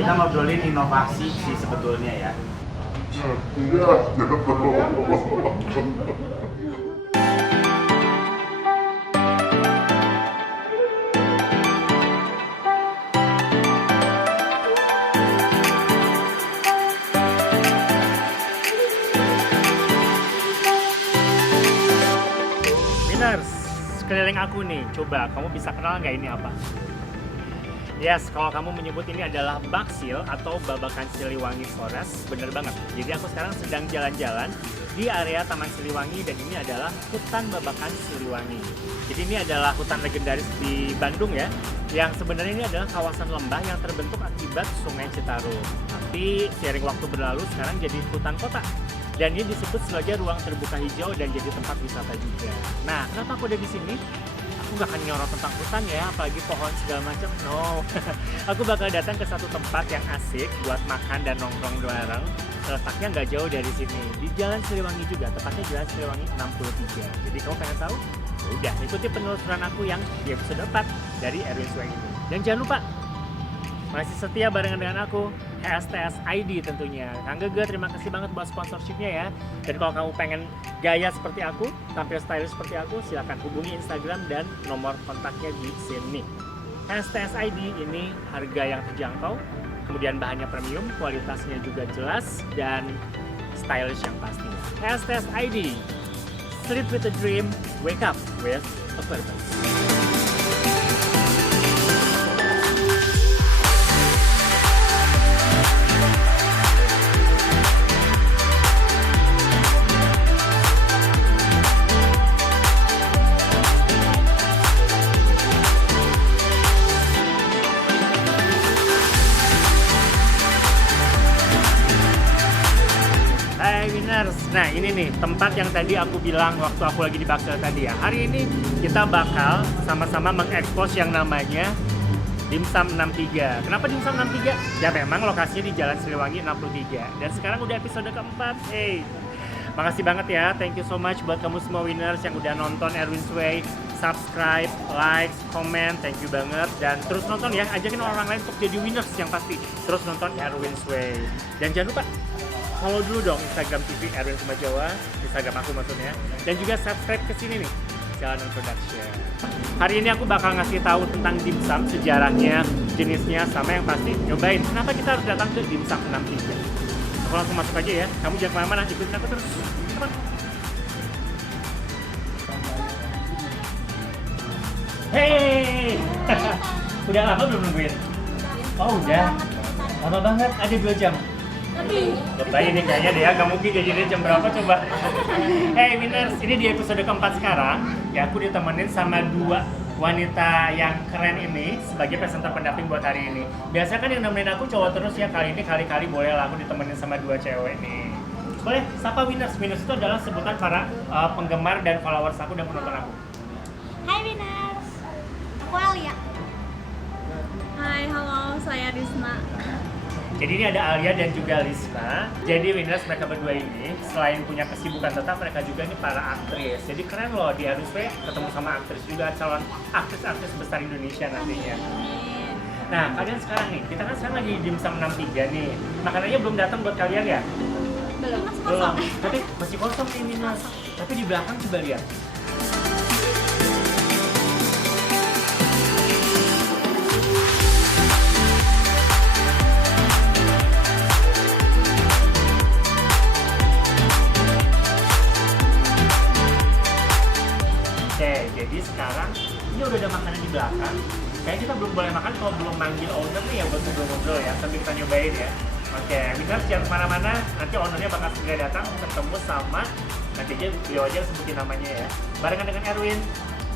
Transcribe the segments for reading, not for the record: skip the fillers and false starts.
Kita ngobrolin inovasi sih sebetulnya ya. Winners, sekeliling aku nih, coba kamu bisa kenal nggak ini apa? Yes, kalau kamu menyebut ini adalah Baksil atau Babakan Siliwangi Forest, bener banget. Jadi aku sekarang sedang jalan-jalan di area Taman Siliwangi dan ini adalah hutan Babakan Siliwangi. Jadi ini adalah hutan legendaris di Bandung ya, yang sebenarnya ini adalah kawasan lembah yang terbentuk akibat Sungai Citarum. Tapi seiring waktu berlalu sekarang jadi hutan kota. Dan ini disebut sebagai ruang terbuka hijau dan jadi tempat wisata juga. Nah, kenapa aku ada di sini? Aku gak akan nyorot tentang hutan ya, apalagi pohon segala macam. No, aku bakal datang ke satu tempat yang asik buat makan dan nongkrong bareng. Letaknya nggak jauh dari sini, di Jalan Siliwangi juga, tepatnya Jalan Siliwangi 63. Jadi kamu pengen tahu? Ya udah, ikuti penelusuran aku yang di episode 4 dari Erwin Sway ini. Dan jangan lupa, masih setia barengan dengan aku, HSTS ID tentunya. Kang Gege, terima kasih banget buat sponsorshipnya ya. Dan kalau kamu pengen gaya seperti aku, tampil stylish seperti aku, silahkan hubungi Instagram dan nomor kontaknya di sini. HSTS ID ini harga yang terjangkau, kemudian bahannya premium, kualitasnya juga jelas, dan stylish yang pasti. HSTS ID, sleep with a dream, wake up with a purpose. Nah ini nih tempat yang tadi aku bilang waktu aku lagi di Baksil tadi ya. Hari ini kita bakal sama-sama mengekspos yang namanya Dimsum 63. Kenapa Dimsum 63? Ya memang lokasinya di Jalan Siliwangi 63. Dan sekarang udah episode keempat. Hey, makasih banget ya. Thank you so much buat kamu semua winners yang udah nonton Erwin's Way. Subscribe, like, comment, thank you banget. Dan terus nonton ya, ajakin orang lain untuk jadi winners yang pasti. Terus nonton Erwin's Way. Dan jangan lupa follow dulu dong Instagram TV Erwin Suma Jawa, Instagram aku maksudnya. Dan juga subscribe ke sini nih, Jalanan Production. Hari ini aku bakal ngasih tahu tentang dimsum, sejarahnya, jenisnya, sama yang pasti nyobain. Kenapa kita harus datang ke Dimsum 63? Aku langsung masuk aja ya. Kamu jangan kemana-mana, ikutin aku terus. Come on. Hey, udah lama belum nungguin? Oh udah, lama banget, ada 2 jam. Coba ini kayaknya deh ya, gak mungkin jadinya jam berapa coba. Hey winners, ini di episode keempat sekarang. Ya aku ditemenin sama 2 wanita yang keren ini sebagai presenter pendamping buat hari ini. Biasa kan yang nemenin aku cowok terus ya, kali ini kali-kali boleh lah aku ditemenin sama 2 cewek nih. Boleh, sapa winners. Winners itu adalah sebutan para penggemar dan followers aku dan penonton aku. Hai winners, aku Alia. Hai, halo, saya Risma. Jadi ini ada Alia dan juga Lisna. Jadi winners mereka berdua ini selain punya kesibukan tetap, mereka juga ini para aktris. Jadi keren loh di RSW ketemu sama aktris juga, calon aktris-aktris besar Indonesia nantinya. Nah kalian sekarang nih, kita kan sekarang lagi di Dimsum 63 nih. Makanannya belum datang buat kalian ya? Belum, masih Belum. kosong. Tapi masih kosong nih winners. Tapi di belakang coba lihat. Jadi sekarang ini udah ada makanan di belakang. Kayaknya kita belum boleh makan kalau belum manggil owner nih ya buat ngobrol-ngobrol ya, sambil kita nyobain ya. Oke, winners jangan kemana-mana, nanti ownernya bakal segera datang ketemu sama, nanti aja beliau aja sebutin namanya ya. Barengan dengan Erwin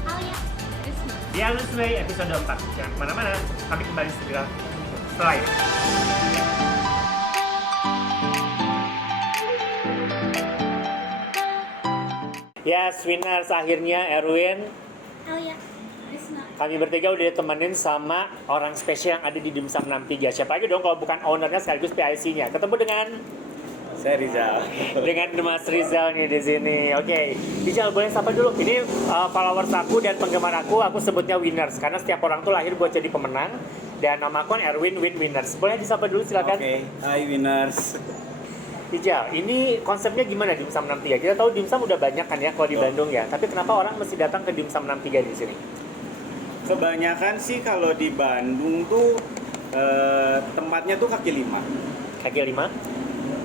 Alia, Risma. di Erwin's Way episode 4. Jangan kemana-mana, kami kembali segera setelah ini. Yes, winners akhirnya Erwin, Alia, Risma. kami bertiga udah ditemenin sama orang spesial yang ada di Dimsum 63. Siapa aja dong kalau bukan ownernya sekaligus PIC-nya. Ketemu dengan Saya Rizal. dengan Mas Rizal nih di sini. Oke, Rizal boleh sapa dulu. Ini followers aku dan penggemar aku sebutnya winners karena setiap orang tuh lahir buat jadi pemenang Dan nama aku Erwin Winners. Boleh disapa dulu silakan. Oke, hai winners. Ijal, ini konsepnya gimana dimsum 63? Kita tahu dimsum udah banyak kan ya kalau di Bandung ya. Tapi kenapa orang mesti datang ke dimsum 63 di sini? Kebanyakan sih kalau di Bandung tuh tempatnya tuh kaki lima. Kaki lima?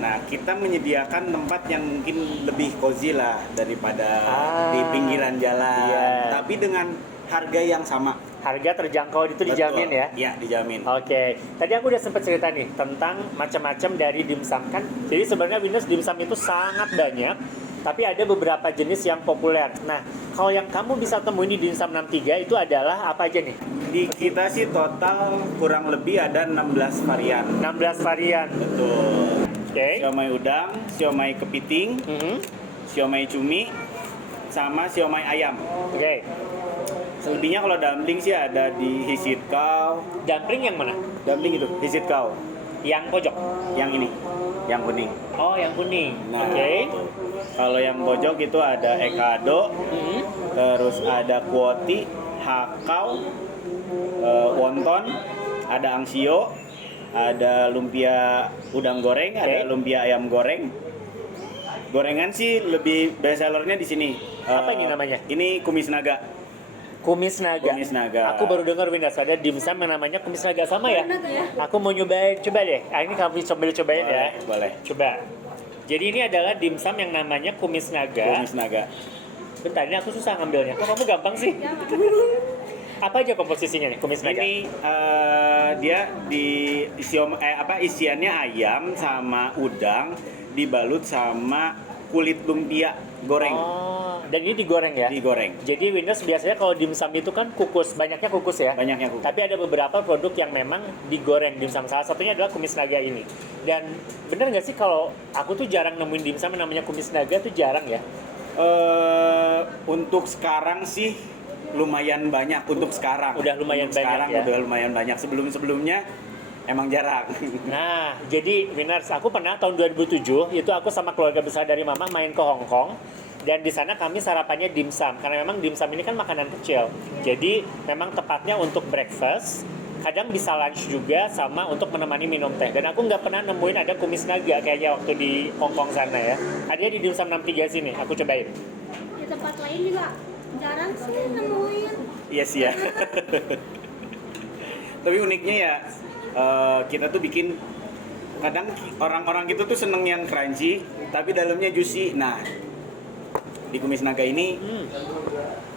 Nah, kita menyediakan tempat yang mungkin lebih cozy lah daripada di pinggiran jalan. Iya. Tapi dengan harga yang sama. Harga terjangkau itu dijamin Betul. ya? Iya, dijamin. Oke, tadi aku udah sempat cerita nih tentang macam-macam dari dimsum kan. Jadi sebenarnya Winners dimsum itu sangat banyak, tapi ada beberapa jenis yang populer. Nah, kalau yang kamu bisa temuin di dimsum 63 itu adalah apa aja nih? Di kita sih total kurang lebih ada 16 varian. 16 varian. Betul. Oke. Siomay udang, siomay kepiting, Mhm. siomay cumi, sama siomay ayam. Oke. Selebihnya kalau dumpling sih ada di Hisit Cow. Dumpling yang mana? Dumpling itu Hisit Cow. Yang pojok. Yang ini, yang kuning. Oh, yang kuning. Nah, Oke. itu. Kalau yang pojok itu ada ekado, Mhm. terus ada kuoti, hakau, wonton, ada angsio, ada lumpia udang goreng, ada lumpia ayam goreng. Gorengan sih lebih best sellernya di sini. Apa ini namanya? Ini kumis naga. Kumis naga. Kumis naga. Aku baru dengar Winners ada dimsum yang namanya kumis naga sama ya? Naga ya? Aku mau nyobain, coba deh. Ini kamu cobain ya. Boleh. Coba. Jadi ini adalah dimsum yang namanya kumis naga. Kumis naga. Bentar, ini aku susah ngambilnya. Kok kamu gampang sih? Apa aja komposisinya nih kumis naga? Ini dia isiannya ayam sama udang dibalut sama kulit lumpia goreng. Oh, dan ini digoreng ya? Digoreng. Jadi Winners biasanya kalau dimsum itu kan kukus, banyaknya kukus ya? Banyaknya kukus. Tapi ada beberapa produk yang memang digoreng dimsum. Salah satunya adalah kumis naga ini. Dan bener nggak sih kalau aku tuh jarang nemuin dimsum yang namanya kumis naga tuh jarang ya? Untuk sekarang sih lumayan banyak untuk sekarang. Udah lumayan Untuk banyak sekarang ya? udah lumayan banyak. Sebelumnya emang jarang. Nah, jadi Winners, aku pernah tahun 2007 itu aku sama keluarga besar dari mama main ke Hong Kong dan di sana kami sarapannya dimsum karena memang dimsum ini kan makanan kecil. Jadi memang tepatnya untuk breakfast, kadang bisa lunch juga sama untuk menemani minum teh. Dan aku nggak pernah nemuin ada kumis naga kayaknya waktu di Hong Kong sana ya. Adanya di dimsum 63 sini, aku cobain. Di tempat lain juga jarang sih nemuin. Iya sih ya. Tapi uniknya ya kita tuh bikin kadang orang-orang gitu tuh seneng yang crunchy tapi dalamnya juicy. Nah, di kumis naga ini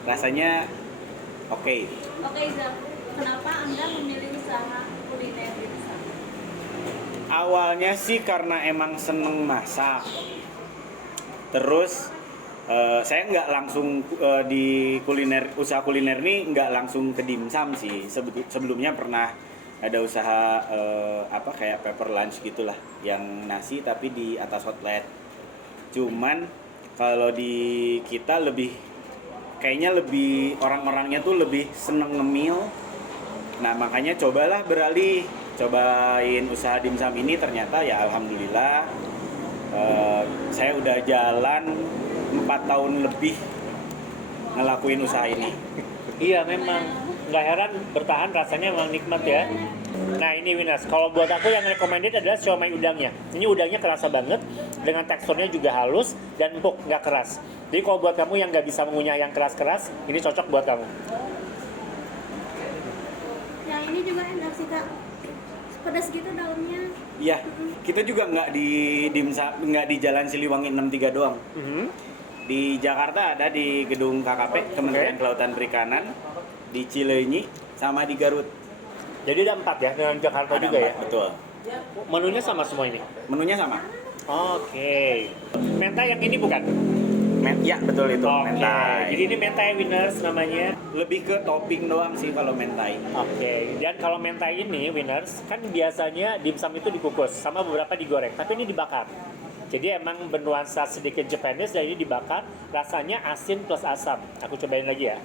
rasanya oke. Oke, Zal. Kenapa Anda memilih usaha kuliner dimsum? Awalnya sih karena emang seneng masak. Terus saya nggak langsung di usaha kuliner ini nggak langsung ke dimsum sih. Sebelumnya pernah ada usaha kayak paper lunch gitulah, yang nasi tapi di atas outlet. Cuman kalau di kita kayaknya lebih orang-orangnya tuh lebih seneng ngemil. Nah, makanya cobalah cobain usaha dimsum ini. Ternyata ya alhamdulillah saya udah jalan 4 tahun lebih ngelakuin usaha ini. Iya memang, nggak heran bertahan, rasanya memang nikmat ya. Nah ini Winners, kalau buat aku yang recommended adalah siomay udangnya. Ini udangnya kerasa banget, dengan teksturnya juga halus dan empuk, nggak keras. Jadi kalau buat kamu yang nggak bisa mengunyah yang keras-keras, ini cocok buat kamu. Yang ini juga enak sih, Kak. Pedas gitu dalamnya. Iya, kita juga nggak di Jalan Siliwangi 63 doang. Di Jakarta ada di gedung KKP, Kementerian Kelautan Perikanan, di Cileunyi, sama di Garut. Jadi ada 4 ya, dengan Jakarta Ada juga 4, ya? betul. Menunya sama semua ini? Menunya sama. Oke. Mentai yang ini bukan? Ya, betul itu, Oke, mentai. jadi ini mentai Winners namanya. Lebih ke topping doang sih kalau mentai. Oke, dan kalau mentai ini Winners, kan biasanya dimsum itu dikukus, sama beberapa digoreng, tapi ini dibakar. Jadi emang bernuansa sedikit Japanese dan ini dibakar, rasanya asin plus asam. Aku cobain lagi ya.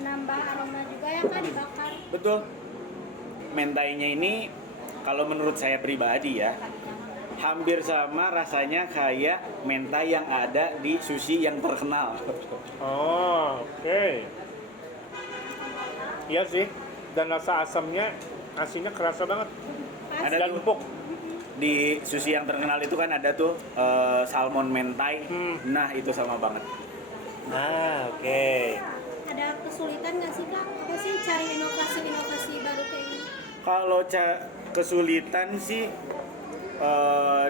Menambah aroma juga ya, Kak, dibakar. Betul. Mentainya ini kalau menurut saya pribadi ya, hampir sama rasanya kayak mentai yang ada di sushi yang terkenal. Oh, oke. Iya sih, dan rasa asamnya Asinnya kerasa banget. Pas. Ada Dan tuh. empuk. Di sushi yang terkenal itu kan ada tuh salmon mentai. Nah, itu sama banget. Ah, oke. Ada kesulitan nggak sih Kak? Apa sih cari inovasi-inovasi baru kayak gini? Kalau kesulitan sih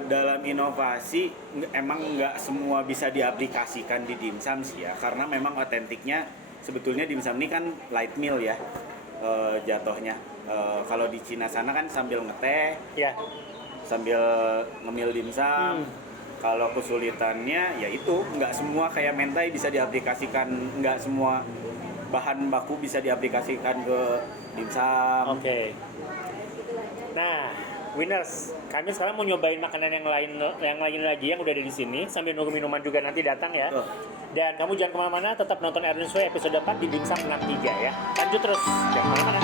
dalam inovasi emang nggak semua bisa diaplikasikan di dimsum sih ya, karena memang otentiknya sebetulnya dimsum ini kan light meal ya jatuhnya. Kalau di Cina sana kan sambil ngeteh, Ya. sambil ngemil dimsum. Kalau kesulitannya ya itu nggak semua kayak mentai bisa diaplikasikan, nggak semua bahan baku bisa diaplikasikan ke dimsum. Oke. Nah, winners, kami sekarang mau nyobain makanan yang lain lagi yang udah ada di sini sambil nunggu minuman juga nanti datang ya. Tuh. Dan kamu jangan kemana-mana, tetap nonton Erwin Sway episode 4 di Dimsum 63 ya. Lanjut terus, jangan kemana-mana.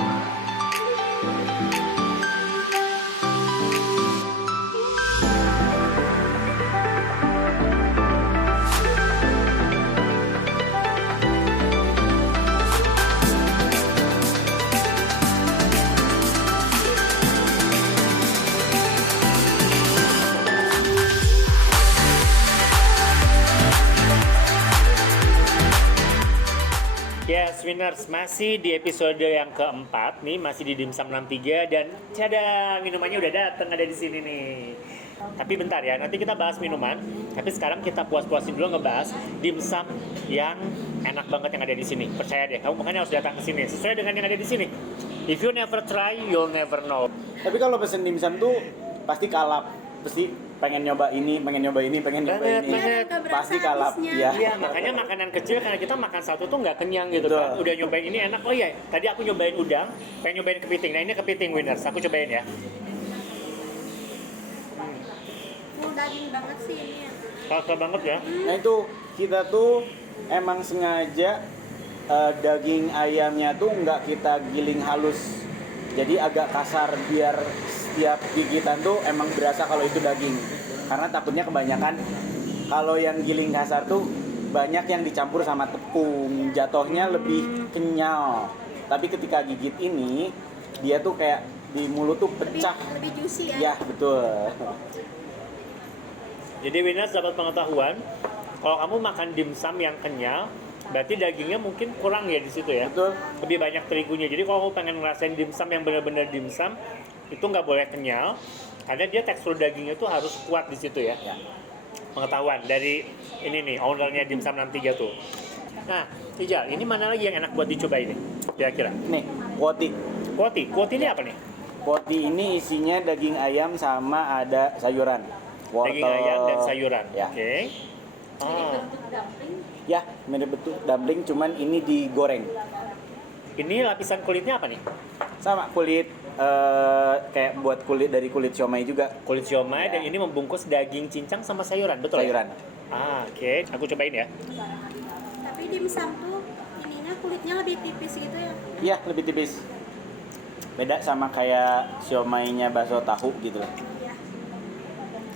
Yes, winners, masih di episode yang keempat nih, masih di Dimsum 63 dan cada minumannya udah datang ada di sini nih. Tapi bentar ya, nanti kita bahas minuman. Tapi sekarang kita puas-puasin dulu ngebahas dimsum yang enak banget yang ada di sini. Percaya deh, kamu makanya harus datang ke sini sesuai dengan yang ada di sini. If you never try, you'll never know. Tapi kalau pesen dimsum tuh pasti kalap, pasti pengen nyoba ini, pengen nyoba ini, pengen nyoba Banget, ini. banget. Nggak berasa Pasti kalap, habisnya. ya. Iya, makanya makanan kecil karena kita makan satu tuh nggak kenyang gitu Betul. kan. Udah nyobain ini enak, oh iya, tadi aku nyobain udang, pengen nyobain kepiting. Nah ini kepiting winners, aku cobain ya. Full daging banget sih ini ya. Rasa banget ya. Nah itu kita tuh emang sengaja daging ayamnya tuh nggak kita giling halus, jadi agak kasar biar setiap gigitan tuh emang berasa kalau itu daging. Karena takutnya kebanyakan kalau yang giling kasar tuh banyak yang dicampur sama tepung, jatuhnya lebih kenyal. Tapi ketika gigit ini dia tuh kayak di mulut tuh pecah. Lebih juicy Ya ya. betul. Jadi winners dapat pengetahuan, kalau kamu makan dimsum yang kenyal, berarti dagingnya mungkin kurang ya di situ ya. Betul. Lebih banyak terigunya. Jadi kalau kamu pengen ngerasain dimsum yang benar-benar dimsum, itu nggak boleh kenyal, karena dia tekstur dagingnya tuh harus kuat di situ ya. Ya. Pengetahuan dari ini nih, ownernya Dimsum 63 tuh. Nah, Ijal, ini mana lagi yang enak buat dicoba ini? Kira-kira. Nih, kuotie. Kuotie ini apa nih? Kuotie ini isinya daging ayam sama ada sayuran. Daging ayam dan sayuran. Ya. Oke. Jadi Oh, bentuk dumpling. Ya, mirip betul dumpling, cuman ini digoreng. ini lapisan kulitnya apa nih? Sama kulit kayak buat kulit dari kulit siomay juga. Kulit siomay Ya. dan ini membungkus daging cincang sama sayuran, betul ya? Sayuran. Ah, oke. Aku cobain ya. Tapi dimsum tuh ininya kulitnya lebih tipis gitu ya. Iya, lebih tipis. Beda sama kayak siomaynya bakso tahu gitu loh. Iya.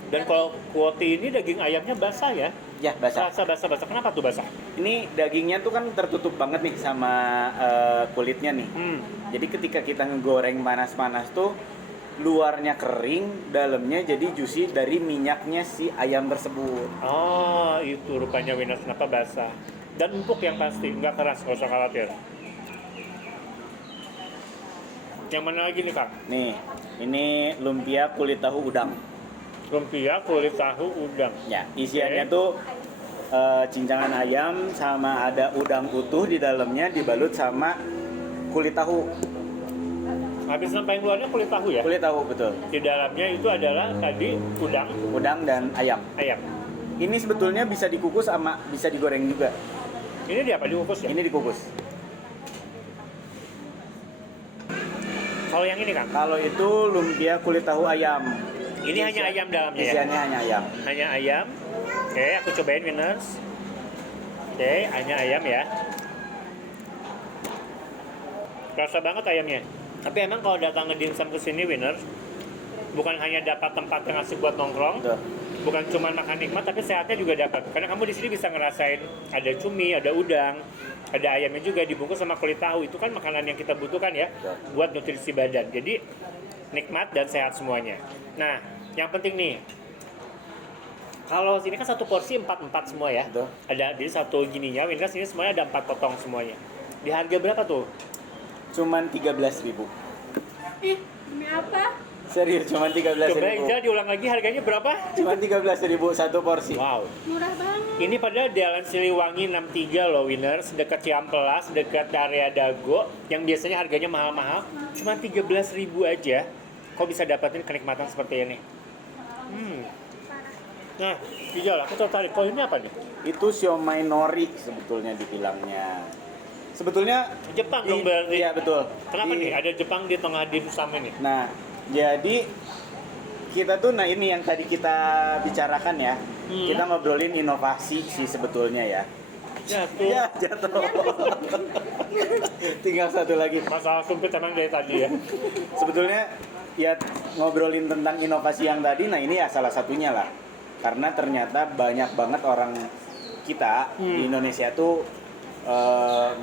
Dan kalau kuotie ini daging ayamnya basah ya? Ya, basah. Basah. Kenapa tuh basah? Ini dagingnya tuh kan tertutup banget nih sama kulitnya nih. Jadi ketika kita ngegoreng panas-panas tuh luarnya kering, dalamnya jadi juicy dari minyaknya si ayam tersebut. Oh, itu rupanya winners kenapa basah. Dan empuk yang pasti, nggak keras, nggak usah khawatir. Yang mana lagi nih, Kak? Nih, ini lumpia kulit tahu udang. Lumpia kulit tahu udang. Ya, isiannya Oke. tuh cincangan ayam sama ada udang utuh di dalamnya dibalut sama kulit tahu. Lapisan paling luarnya kulit tahu ya? Kulit tahu betul. Di dalamnya itu adalah tadi udang, Udang dan ayam. ayam. Ini sebetulnya bisa dikukus sama bisa digoreng juga. Ini dia apa? Dikukus ya? Ini dikukus. Kalau yang ini, Kang? Kalau itu lumpia kulit tahu ayam. Ini hanya ayam dalamnya ya? Isiannya hanya ayam. Hanya ayam. Oke, aku cobain winners. Oke, hanya ayam ya. Rasa banget ayamnya. Tapi emang kalau datang ke dimsum ke sini winners, bukan hanya dapat tempat yang asik buat nongkrong, Betul. bukan cuma makan nikmat, tapi sehatnya juga dapat. Karena kamu di sini bisa ngerasain ada cumi, ada udang, ada ayamnya juga dibungkus sama kulit tahu. Itu kan makanan yang kita butuhkan ya, Betul. buat nutrisi badan. Jadi nikmat dan sehat semuanya. Nah, yang penting nih, kalau sini kan satu porsi 4 semua ya. Betul. Ada jadi satu gininya, Winners ini semuanya ada 4 potong semuanya. Di harga berapa tuh? Cuman 13.000. Ih, demi apa? Serius, cuman 13.000. Coba Ijal diulang lagi harganya berapa? Cuman 13.000 satu porsi. Wow. Murah banget. Ini padahal Jalan Siliwangi 63 loh, Winners, dekat Ciamplas, dekat area Dago, yang biasanya harganya mahal-mahal, cuma 13.000 aja. Kok bisa dapetin kenikmatan seperti ini? Nah, Ijal, aku tertarik. Kalau ini apa nih? Itu siomay nori sebetulnya dibilangnya. Sebetulnya Jepang dong berarti. Iya, betul. Kenapa Di- nih ada Jepang di tengah dimsum ini? Nah, jadi kita tuh, nah ini yang tadi kita bicarakan ya. Kita ngobrolin inovasi sih sebetulnya ya. Jatuh. Ya, jatuh. Tinggal satu lagi. Masalah sumpit emang dari tadi ya. Sebetulnya ya ngobrolin tentang inovasi yang tadi, nah ini ya salah satunya lah. Karena ternyata banyak banget orang kita di Indonesia tuh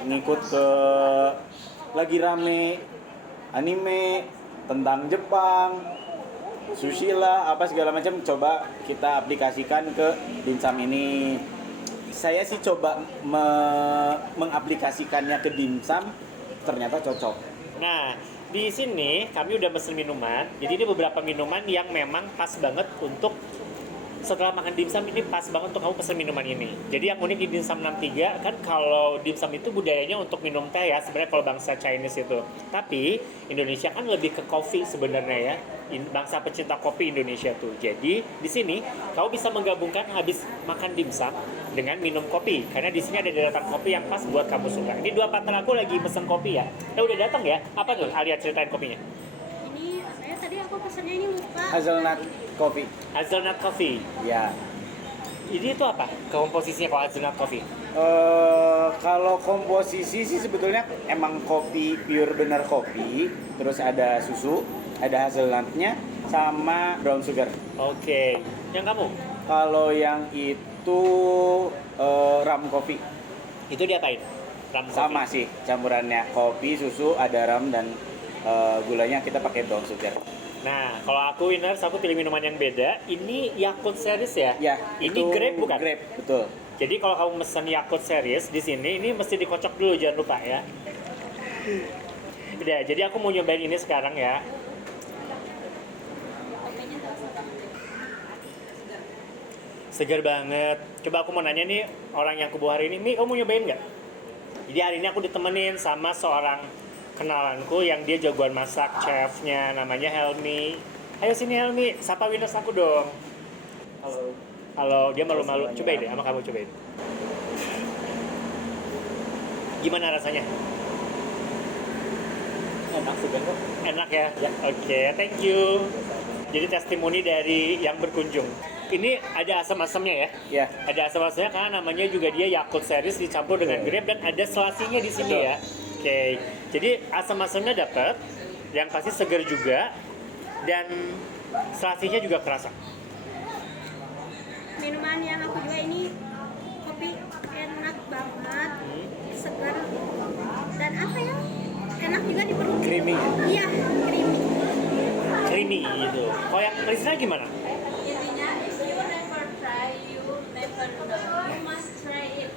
ngikut ke lagi rame anime tentang Jepang, sushi lah, apa segala macam, coba kita aplikasikan ke dimsum ini. Saya sih coba mengaplikasikannya ke dimsum, ternyata cocok. Nah, di sini kami udah pesen minuman. Jadi ini beberapa minuman yang memang pas banget untuk setelah makan dimsum, ini pas banget untuk kamu pesen minuman ini. Jadi yang unik di dimsum 63 kan, kalau dimsum itu budayanya untuk minum teh ya, sebenarnya kalau bangsa Chinese itu. Tapi Indonesia kan lebih ke kopi sebenarnya ya. Bangsa pecinta kopi Indonesia tuh. Jadi di sini kamu bisa menggabungkan habis makan dimsum dengan minum kopi, karena di sini ada deretan kopi yang pas buat kamu suka. Ini dua partner aku lagi pesen kopi ya. Udah datang ya? Apa tuh? Alia ceritain kopinya. Ini saya tadi aku pesannya ini lupa. Hazelnut coffee. Hazelnut coffee. Ya. Ini itu apa? Komposisinya kalau hazelnut coffee? Kalau komposisi sih sebetulnya emang kopi, pure bener kopi, terus ada susu, ada hazelnutnya, sama brown sugar. Oke. Yang kamu? Kalau yang itu rum coffee, Itu diapain? Rum coffee. sama sih campurannya, kopi, susu, ada rum, dan gulanya kita pakai brown sugar. Nah, kalau aku Winners, aku pilih minuman yang beda. Ini Yakult Series ya? Ya, Ini itu grape bukan? Grape, betul. Jadi kalau kamu mesen Yakult Series di sini, ini mesti dikocok dulu, jangan lupa ya. Udah, jadi aku mau nyobain ini sekarang ya. Segar banget. Coba aku mau nanya nih, orang yang aku bawa hari ini, Mi, kamu mau nyobain nggak? Jadi hari ini aku ditemenin sama seorang kenalanku yang dia jagoan masak, chefnya, namanya Helmi. Ayo sini Helmi, sapa Winners aku dong. Halo. Halo, dia malu-malu. Semuanya. Cobain deh, sama kamu cobain. Gimana rasanya? Enak sih kan kok. Enak ya? Oke, thank you. Jadi testimoni dari yang berkunjung. Ini ada asam-asamnya ya? Ya. Ada asam-asamnya karena namanya juga dia Yakult Series dicampur dengan grape, dan ada selasinya di sini Betul. ya. Oke. Jadi asam-asamnya dapat, yang pasti segar juga, dan selasinya juga kerasa. Minuman yang aku jual ini kopi enak banget, segar, dan apa ya? Enak juga di perut. Creamy. Iya, creamy. Creamy gitu. Kalau yang Rizna gimana? Intinya, if you never try, you never know. You must try it.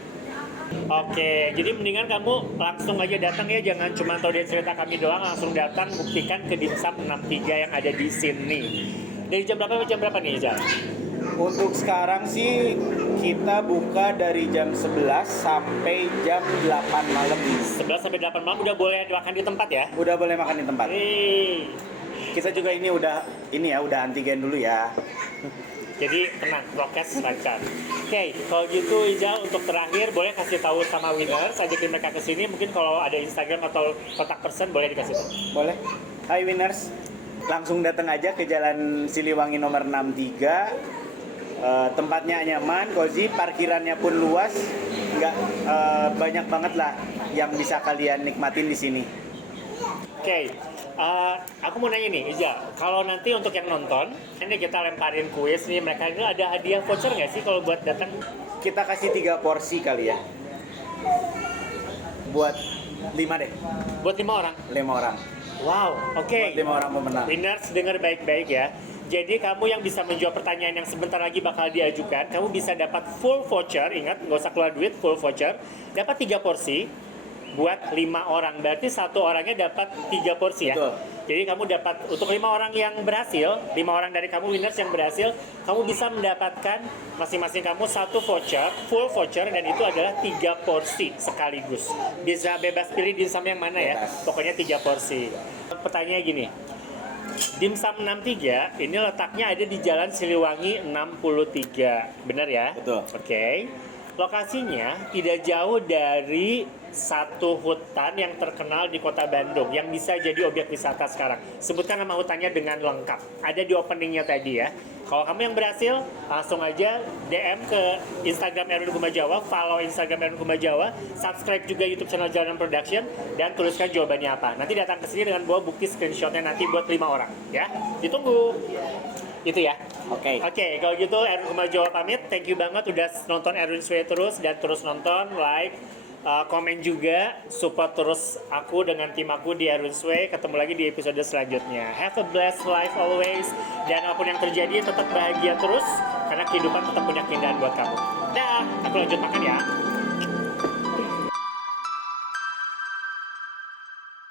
Oke, jadi mendingan kamu langsung aja datang ya, jangan cuma tahu dari cerita kami doang, langsung datang buktikan ke Dimsum 63 yang ada di sini. Dari jam berapa sampai jam berapa nih, Jal? Untuk sekarang sih kita buka dari jam 11 sampai jam 8 malam. 11 sampai 8 malam udah boleh makan di tempat ya? Udah boleh makan di tempat. Hei. Kita juga udah antigen dulu ya. Jadi tenang, prokes lancar. Oke, kalau gitu Ijal untuk terakhir boleh kasih tahu sama Winners, ajakin mereka ke sini. Mungkin kalau ada Instagram atau kontak person boleh dikasih tahu. Boleh. Hai Winners, langsung datang aja ke Jalan Siliwangi nomor 63. Tempatnya nyaman, cozy, parkirannya pun luas, nggak banyak banget lah yang bisa kalian nikmatin di sini. Oke, Aku mau nanya nih, Iza, kalau nanti untuk yang nonton, ini kita lemparin kuis nih, mereka ini ada hadiah voucher nggak sih kalau buat datang? Kita kasih 3 porsi kali ya. Buat 5 deh. Buat 5 orang? 5 orang. Wow, oke. Buat 5 orang pemenang. Winners, dengar baik-baik ya. Jadi kamu yang bisa menjawab pertanyaan yang sebentar lagi bakal diajukan, kamu bisa dapat full voucher, ingat nggak usah keluar duit, full voucher. Dapat 3 porsi buat 5 orang, berarti satu orangnya dapat 3 porsi ya. Betul. Jadi kamu dapat untuk 5 orang yang berhasil, 5 orang dari kamu winners yang berhasil, kamu bisa mendapatkan masing-masing kamu satu voucher, full voucher, dan itu adalah 3 porsi sekaligus. Bisa bebas pilih dimsum yang mana ya, Bebas. pokoknya 3 porsi. Pertanyaannya gini, dimsum 63 ini letaknya ada di Jalan Siliwangi 63, benar ya? Betul. Oke. Lokasinya tidak jauh dari satu hutan yang terkenal di kota Bandung yang bisa jadi objek wisata sekarang. Sebutkan nama hutannya dengan lengkap. Ada di openingnya tadi ya. Kalau kamu yang berhasil, langsung aja DM ke Instagram Erwin Kumajawa, follow Instagram Erwin Kumajawa, subscribe juga YouTube channel Jalanan Production, dan tuliskan jawabannya apa. Nanti datang ke sini dengan bawa bukti screenshotnya nanti buat 5 orang. Ya, ditunggu. Itu ya. Oke. Oke, kalau gitu Erwin Kumajawa pamit. Thank you banget udah nonton Erwin Sway terus dan terus nonton, like, komen juga, support terus aku dengan tim aku di Erwin Sway. Ketemu lagi di episode selanjutnya. Have a blessed life always, dan apapun yang terjadi tetap bahagia terus karena kehidupan tetap punya keindahan buat kamu. Dah, aku lanjut makan ya.